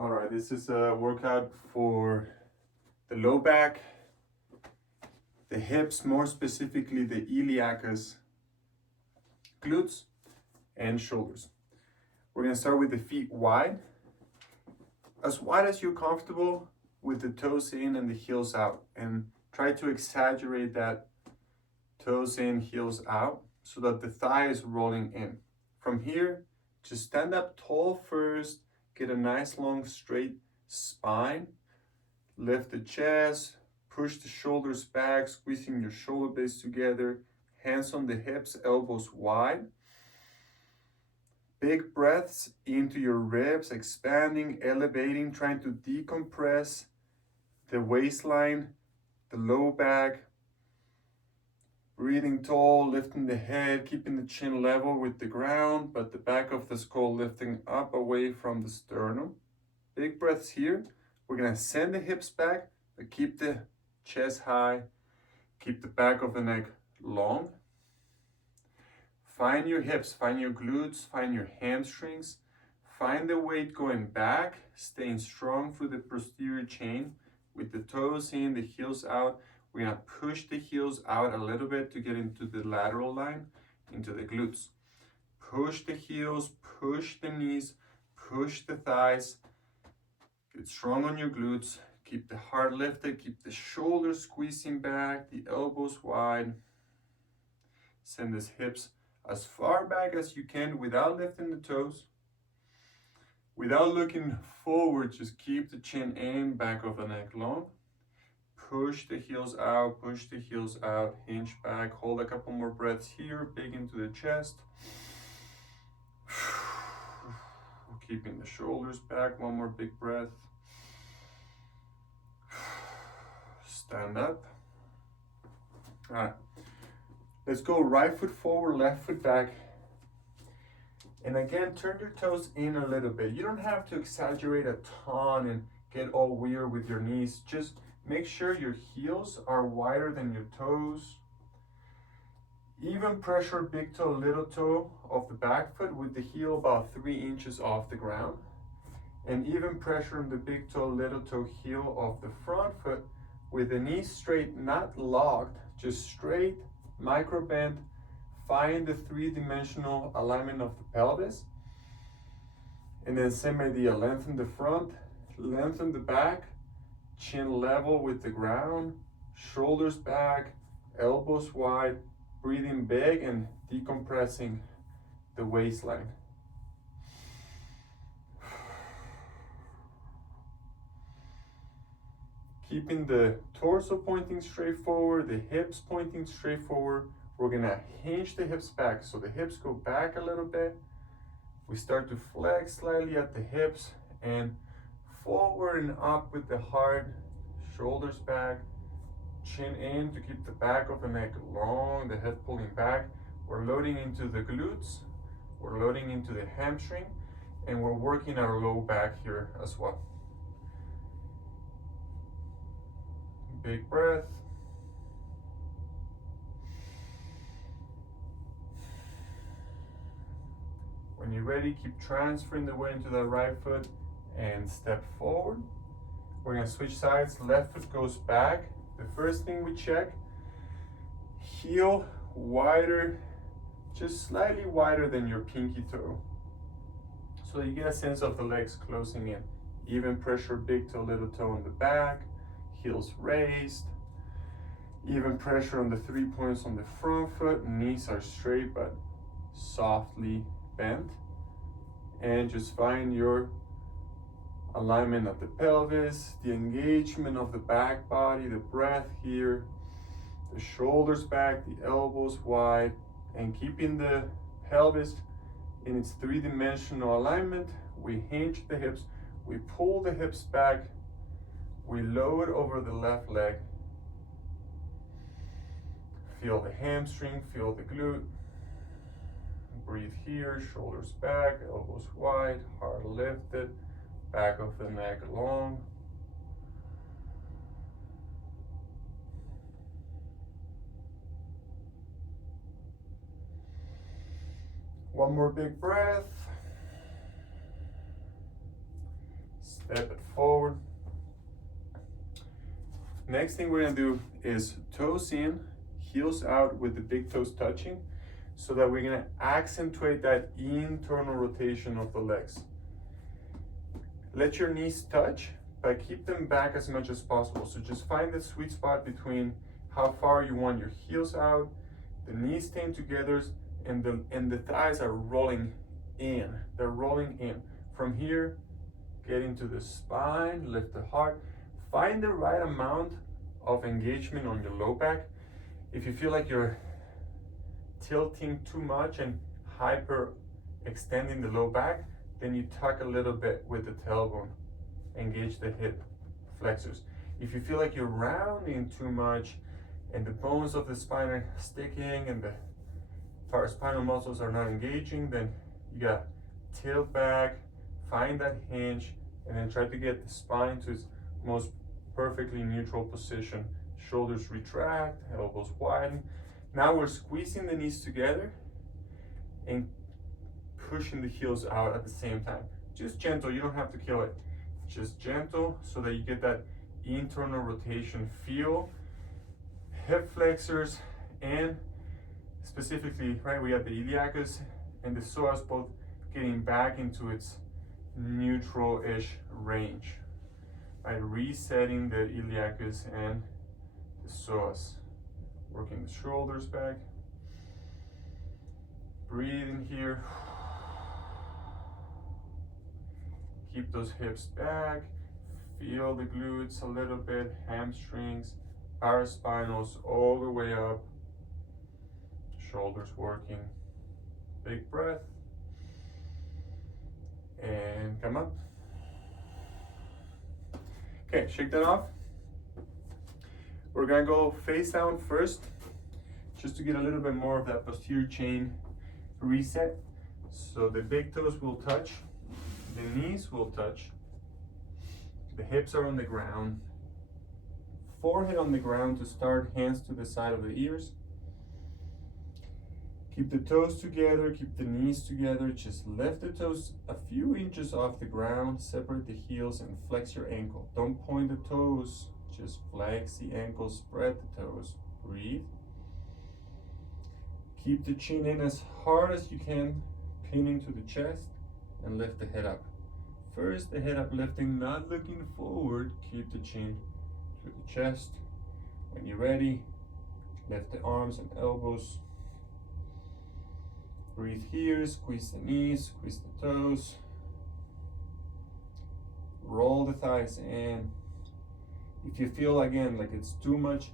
All right, this is a workout for the low back, the hips, more specifically the iliacus, glutes, and shoulders. We're gonna start with the feet wide as you're comfortable, with the toes in and the heels out, and try to exaggerate that toes in, heels out, so that the thigh is rolling in. From here, just stand up tall first, get a nice long straight spine, lift the chest, push the shoulders back, squeezing your shoulder blades together, hands on the hips, elbows wide. Big breaths into your ribs, expanding, elevating, trying to decompress the waistline, the low back. Breathing tall, lifting the head, keeping the chin level with the ground, but the back of the skull lifting up away from the sternum. Big breaths here. We're gonna send the hips back, but keep the chest high, keep the back of the neck long. Find your hips, find your glutes, find your hamstrings. Find the weight going back, staying strong through the posterior chain with the toes in, the heels out. We're gonna push the heels out a little bit to get into the lateral line, into the glutes. Push the heels, push the knees, push the thighs. Get strong on your glutes. Keep the heart lifted, keep the shoulders squeezing back, the elbows wide. Send the hips as far back as you can without lifting the toes. Without looking forward, just keep the chin in, back of the neck long. Push the heels out, hinge back, hold a couple more breaths here, big into the chest. Keeping the shoulders back, one more big breath. Stand up. All right, let's go right foot forward, left foot back. And again, turn your toes in a little bit. You don't have to exaggerate a ton and get all weird with your knees. Just make sure your heels are wider than your toes. Even pressure big toe, little toe of the back foot with the heel about 3 inches off the ground. And even pressure on the big toe, little toe heel of the front foot with the knees straight, not locked, just straight, micro bend. Find the 3-dimensional alignment of the pelvis. And then same idea, lengthen the front, lengthen the back, chin level with the ground, shoulders back, elbows wide, breathing big and decompressing the waistline. Keeping the torso pointing straight forward, the hips pointing straight forward. We're gonna hinge the hips back, so the hips go back a little bit. We start to flex slightly at the hips and forward and up with the heart, shoulders back, chin in to keep the back of the neck long, the head pulling back. We're loading into the glutes, we're loading into the hamstring, and we're working our low back here as well. Big breath. When you're ready, keep transferring the weight into the right foot and step forward. We're gonna switch sides. Left foot goes back. The first thing we check, heel wider, just slightly wider than your pinky toe. So you get a sense of the legs closing in. Even pressure, big toe, little toe on the back, heels raised. Even pressure on the 3 points on the front foot, knees are straight but softly bent. And just find your alignment of the pelvis, the engagement of the back body, the breath here, the shoulders back, the elbows wide, and keeping the pelvis in its 3-dimensional alignment. We hinge the hips, we pull the hips back, we load over the left leg. Feel the hamstring, feel the glute. Breathe here, shoulders back, elbows wide, heart lifted, back of the neck long. One more big breath. Step it forward. Next thing we're gonna do is toes in, heels out with the big toes touching, so that we're gonna accentuate that internal rotation of the legs. Let your knees touch, but keep them back as much as possible. So just find the sweet spot between how far you want your heels out, the knees staying together, and the thighs are rolling in. They're rolling in. From here, get into the spine, lift the heart. Find the right amount of engagement on your low back. If you feel like you're tilting too much and hyper extending the low back, then you tuck a little bit with the tailbone. Engage the hip flexors. If you feel like you're rounding too much and the bones of the spine are sticking and the paraspinal muscles are not engaging, then you got tilt back, find that hinge, and then try to get the spine to its most perfectly neutral position. Shoulders retract, elbows widen. Now we're squeezing the knees together and pushing the heels out at the same time. Just gentle, you don't have to kill it. Just gentle so that you get that internal rotation feel. Hip flexors and specifically, right, we have the iliacus and the psoas both getting back into its neutral-ish range. Right, resetting the iliacus and the psoas. Working the shoulders back. Breathe in here. Keep those hips back. Feel the glutes a little bit, hamstrings, paraspinals all the way up. Shoulders working. Big breath. And come up. Okay, shake that off. We're gonna go face down first, just to get a little bit more of that posterior chain reset. So the big toes will touch, the knees will touch, the hips are on the ground, forehead on the ground to start, hands to the side of the ears. Keep the toes together, keep the knees together, just lift the toes a few inches off the ground, separate the heels and flex your ankle. Don't point the toes, just flex the ankle, spread the toes, breathe. Keep the chin in as hard as you can, pinning to the chest, and lift the head up. First, the head up lifting, not looking forward, keep the chin to the chest. When you're ready, lift the arms and elbows. Breathe here, squeeze the knees, squeeze the toes. Roll the thighs in. If you feel again like it's too much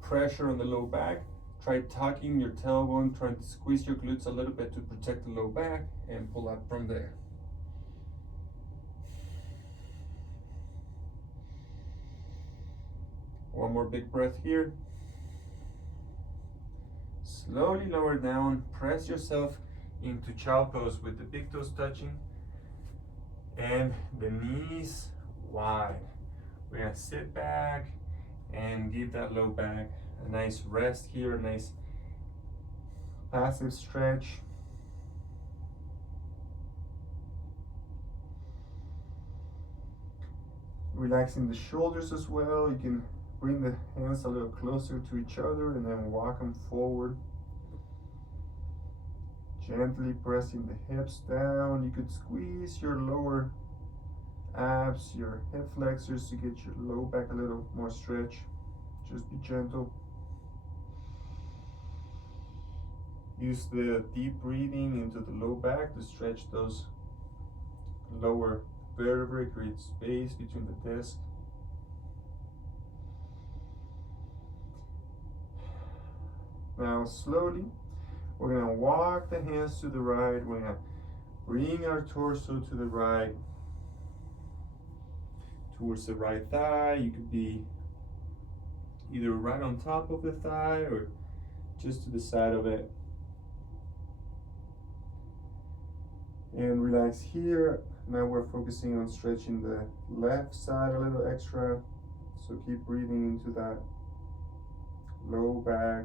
pressure on the low back, try tucking your tailbone, trying to squeeze your glutes a little bit to protect the low back and pull up from there. One more big breath here. Slowly lower down, press yourself into child pose with the big toes touching and the knees wide. We're gonna sit back and give that low back a nice rest here, a nice passive stretch. Relaxing the shoulders as well. You can bring the hands a little closer to each other and then walk them forward. Gently pressing the hips down. You could squeeze your lower abs, your hip flexors to get your low back a little more stretch. Just be gentle. Use the deep breathing into the low back to stretch those lower vertebrae, create space between the disc. Now slowly, we're gonna walk the hands to the right. We're gonna bring our torso to the right, towards the right thigh. You could be either right on top of the thigh or just to the side of it. And relax here. Now we're focusing on stretching the left side a little extra. So keep breathing into that low back.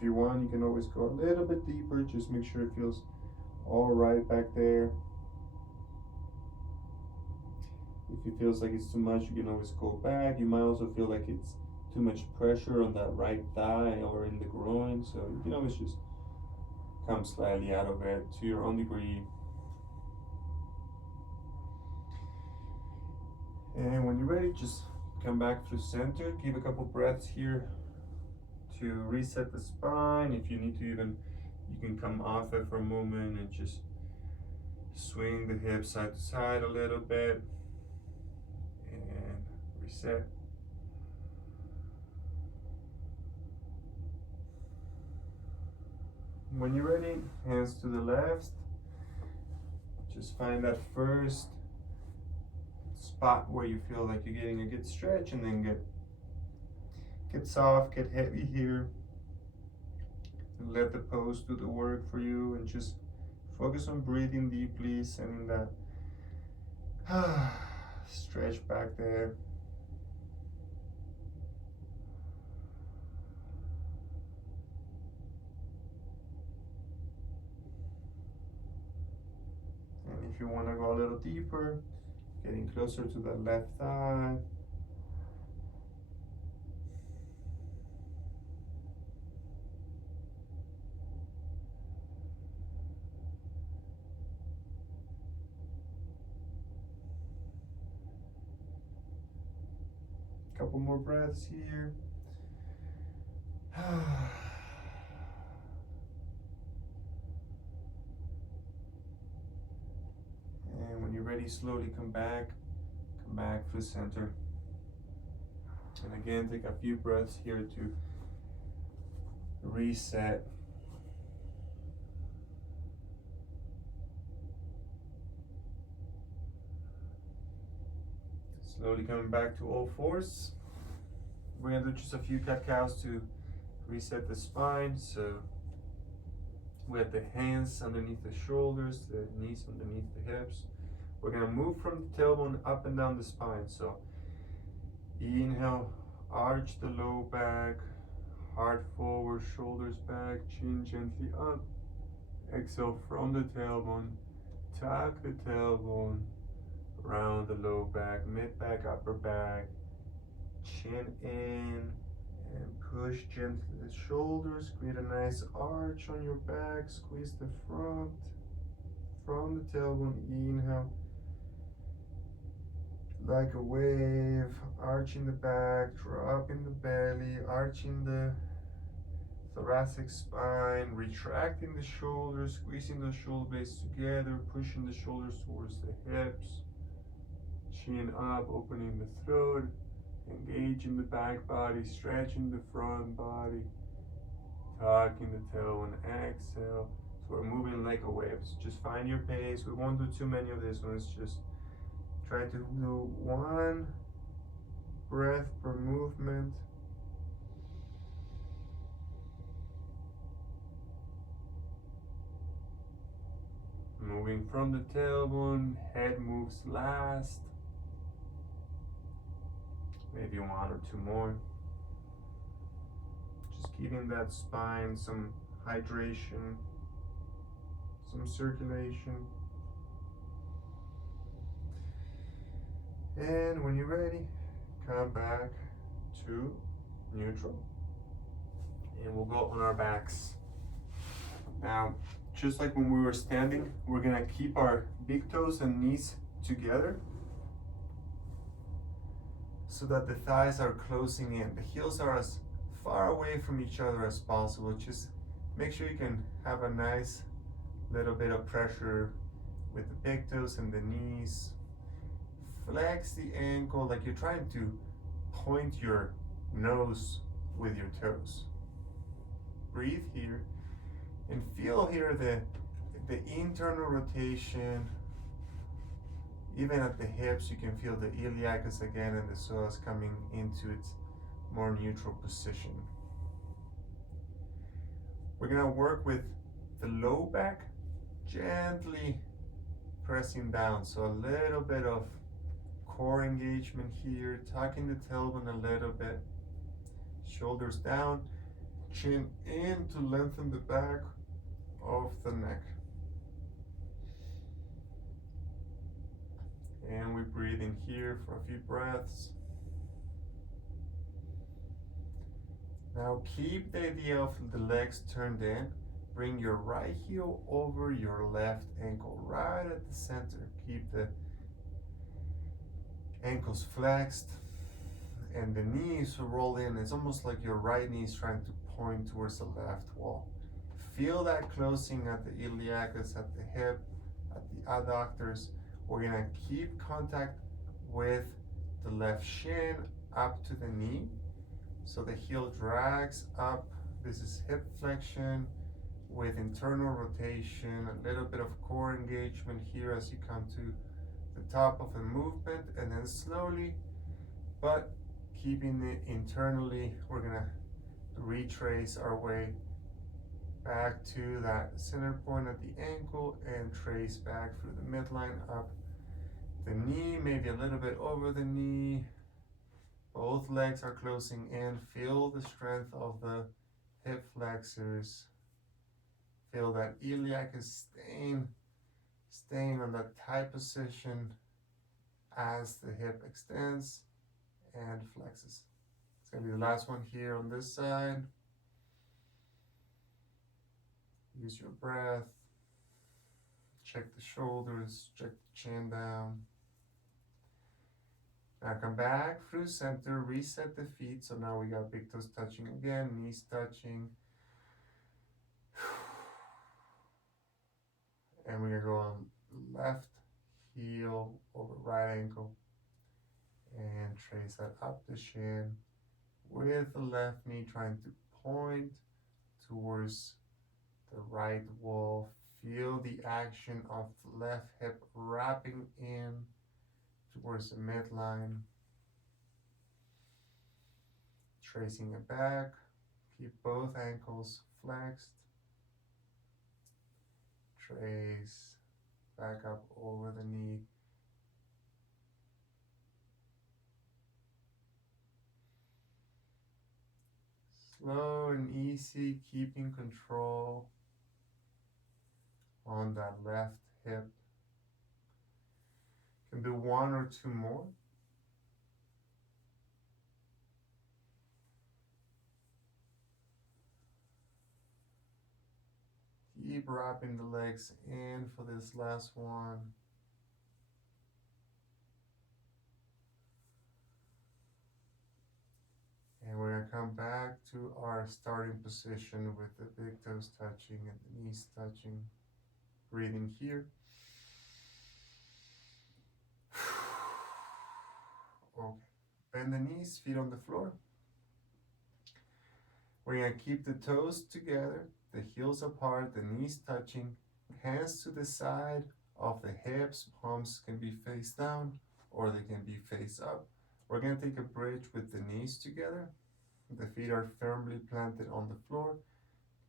If you want, you can always go a little bit deeper. Just make sure it feels all right back there. If it feels like it's too much, you can always go back. You might also feel like it's too much pressure on that right thigh or in the groin, so you can always just come slightly out of it to your own degree. And when you're ready, just come back through center. Give a couple breaths here to reset the spine. If you need to, even you can come off it for a moment and just swing the hips side to side a little bit and reset. When you're ready, hands to the left. Just find that first spot where you feel like you're getting a good stretch, and then get soft, get heavy here. And let the pose do the work for you, and just focus on breathing deeply, sending that stretch back there. And if you want to go a little deeper, getting closer to the left thigh. Couple more breaths here. And when you're ready, slowly come back through center. And again, take a few breaths here to reset. Slowly coming back to all fours. We're gonna do just a few cat-cows to reset the spine. So we have the hands underneath the shoulders, the knees underneath the hips. We're gonna move from the tailbone up and down the spine. So inhale, arch the low back, heart forward, shoulders back, chin gently up. Exhale from the tailbone, tuck the tailbone, round the low back, mid back, upper back, chin in, and push gently the shoulders. Create a nice arch on your back. Squeeze the front from the tailbone. Inhale, like a wave, arching the back, dropping the belly, arching the thoracic spine, retracting the shoulders, squeezing the shoulder blades together, pushing the shoulders towards the hips, chin up, opening the throat, engaging the back body, stretching the front body, tucking the tailbone, exhale. So we're moving like a wave. So just find your pace. We won't do too many of these ones. Just try to do one breath per movement. Moving from the tailbone, head moves last. Maybe one or two more. Just giving that spine some hydration, some circulation. And when you're ready, come back to neutral. And we'll go on our backs. Now, just like when we were standing, we're gonna keep our big toes and knees together so that the thighs are closing in. The heels are as far away from each other as possible. Just make sure you can have a nice little bit of pressure with the big toes and the knees. Flex the ankle like you're trying to point your nose with your toes. Breathe here and feel here the internal rotation. Even at the hips, you can feel the iliacus again and the psoas coming into its more neutral position. We're gonna work with the low back, gently pressing down. So a little bit of core engagement here, tucking the tailbone a little bit, shoulders down. chin in to lengthen the back of the neck. And we breathe in here for a few breaths. Now keep the idea of the legs turned in. Bring your right heel over your left ankle, right at the center. Keep the ankles flexed and the knees roll in. It's almost like your right knee is trying to point towards the left wall. Feel that closing at the iliacus, at the hip, at the adductors. We're gonna keep contact with the left shin up to the knee. So the heel drags up. This is hip flexion with internal rotation, a little bit of core engagement here as you come to the top of the movement, and then slowly, but keeping it internally, we're gonna retrace our way back to that center point at the ankle and trace back through the midline up the knee, maybe a little bit over the knee. Both legs are closing in. Feel the strength of the hip flexors. Feel that iliac is staying on that tight position as the hip extends and flexes. It's gonna be the last one here on this side. Use your breath. Check the shoulders, check the chin down. Now come back through center, reset the feet. So now we got big toes touching again, knees touching. And we're gonna go on left heel over right ankle and trace that up the shin with the left knee trying to point towards the right wall. Feel the action of the left hip wrapping in towards the midline. Tracing it back. Keep both ankles flexed. Trace back up over the knee. Slow and easy, keeping control on that left hip. Can do one or two more. Keep wrapping the legs in for this last one. And we're gonna come back to our starting position with the big toes touching and the knees touching. Breathing here. Okay. Bend the knees, feet on the floor. We're gonna keep the toes together, the heels apart, the knees touching, hands to the side of the hips, palms can be face down or they can be face up. We're gonna take a bridge with the knees together. The feet are firmly planted on the floor.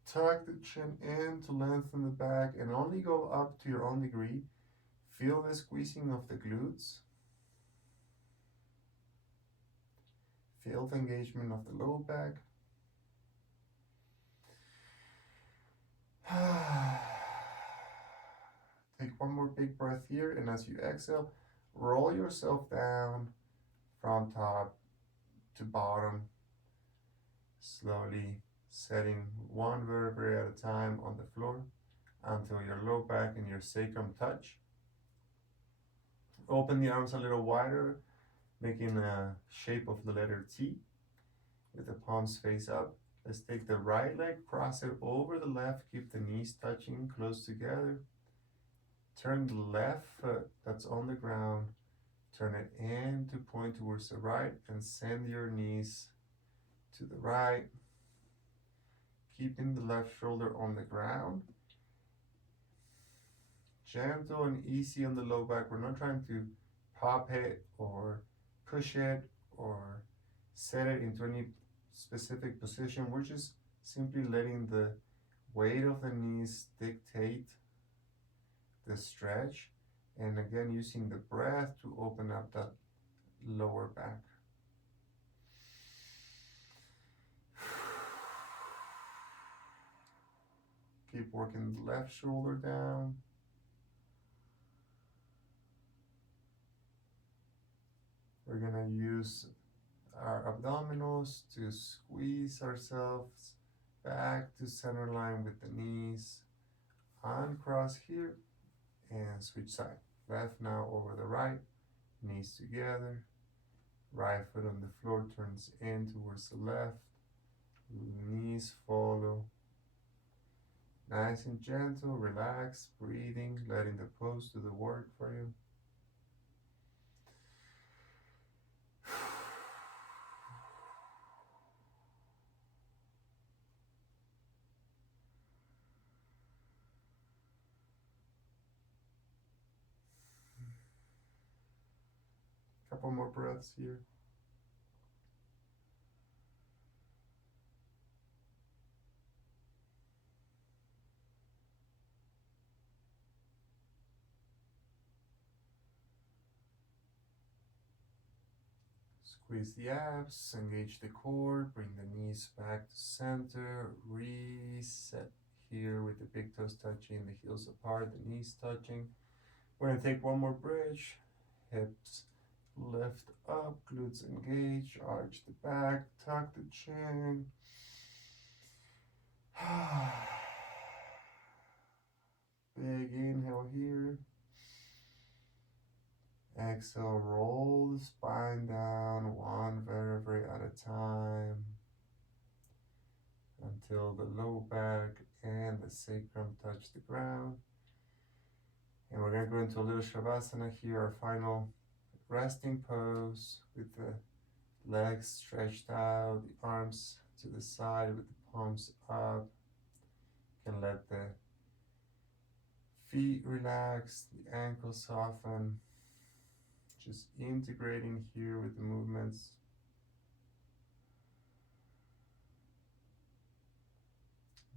Tuck the chin in to lengthen the back and only go up to your own degree. Feel the squeezing of the glutes. Feel the engagement of the low back. Take one more big breath here, and as you exhale, roll yourself down from top to bottom, slowly setting one vertebrae at a time on the floor until your low back and your sacrum touch. Open the arms a little wider, making a shape of the letter T with the palms face up. Let's take the right leg, cross it over the left, keep the knees touching close together. Turn the left foot that's on the ground, turn it in to point towards the right and send your knees to the right. Keeping the left shoulder on the ground. Gentle and easy on the low back. We're not trying to pop it or push it or set it into any specific position. We're just simply letting the weight of the knees dictate the stretch, and again using the breath to open up that lower back. Keep working the left shoulder down. We're gonna use our abdominals to squeeze ourselves back to center line with the knees. Uncross here and switch side. Left now over the right, knees together. Right foot on the floor turns in towards the left. Knees follow. Nice and gentle, relax, breathing, letting the pose do the work for you. Couple more breaths here. Squeeze the abs, engage the core, bring the knees back to center, reset here with the big toes touching, the heels apart, the knees touching. We're gonna take one more bridge, hips lift up, glutes engage, arch the back, tuck the chin. Big inhale here. Exhale, roll the spine down one vertebrae at a time until the low back and the sacrum touch the ground. And we're going to go into a little Shavasana here, our final resting pose with the legs stretched out, the arms to the side with the palms up. You can let the feet relax, the ankles soften. Just integrating here with the movements.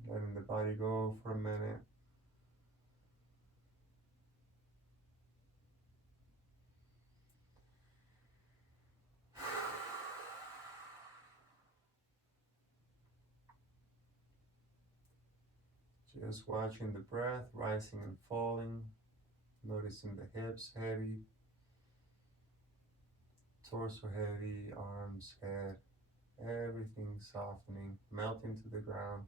Letting the body go for a minute. Just watching the breath rising and falling. Noticing the hips heavy. Torso heavy, arms, head, everything softening, melting to the ground.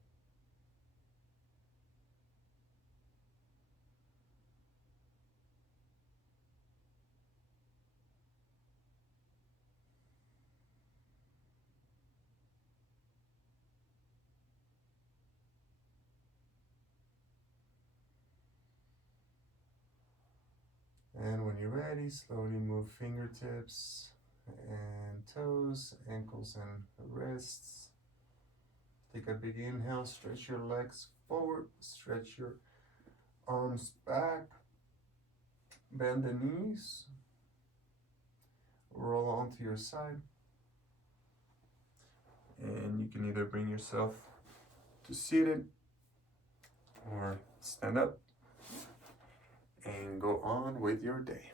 And when you're ready, slowly move fingertips and toes, ankles and wrists. Take a big inhale, stretch your legs forward, stretch your arms back, bend the knees, roll onto your side. And you can either bring yourself to seated or stand up and go on with your day.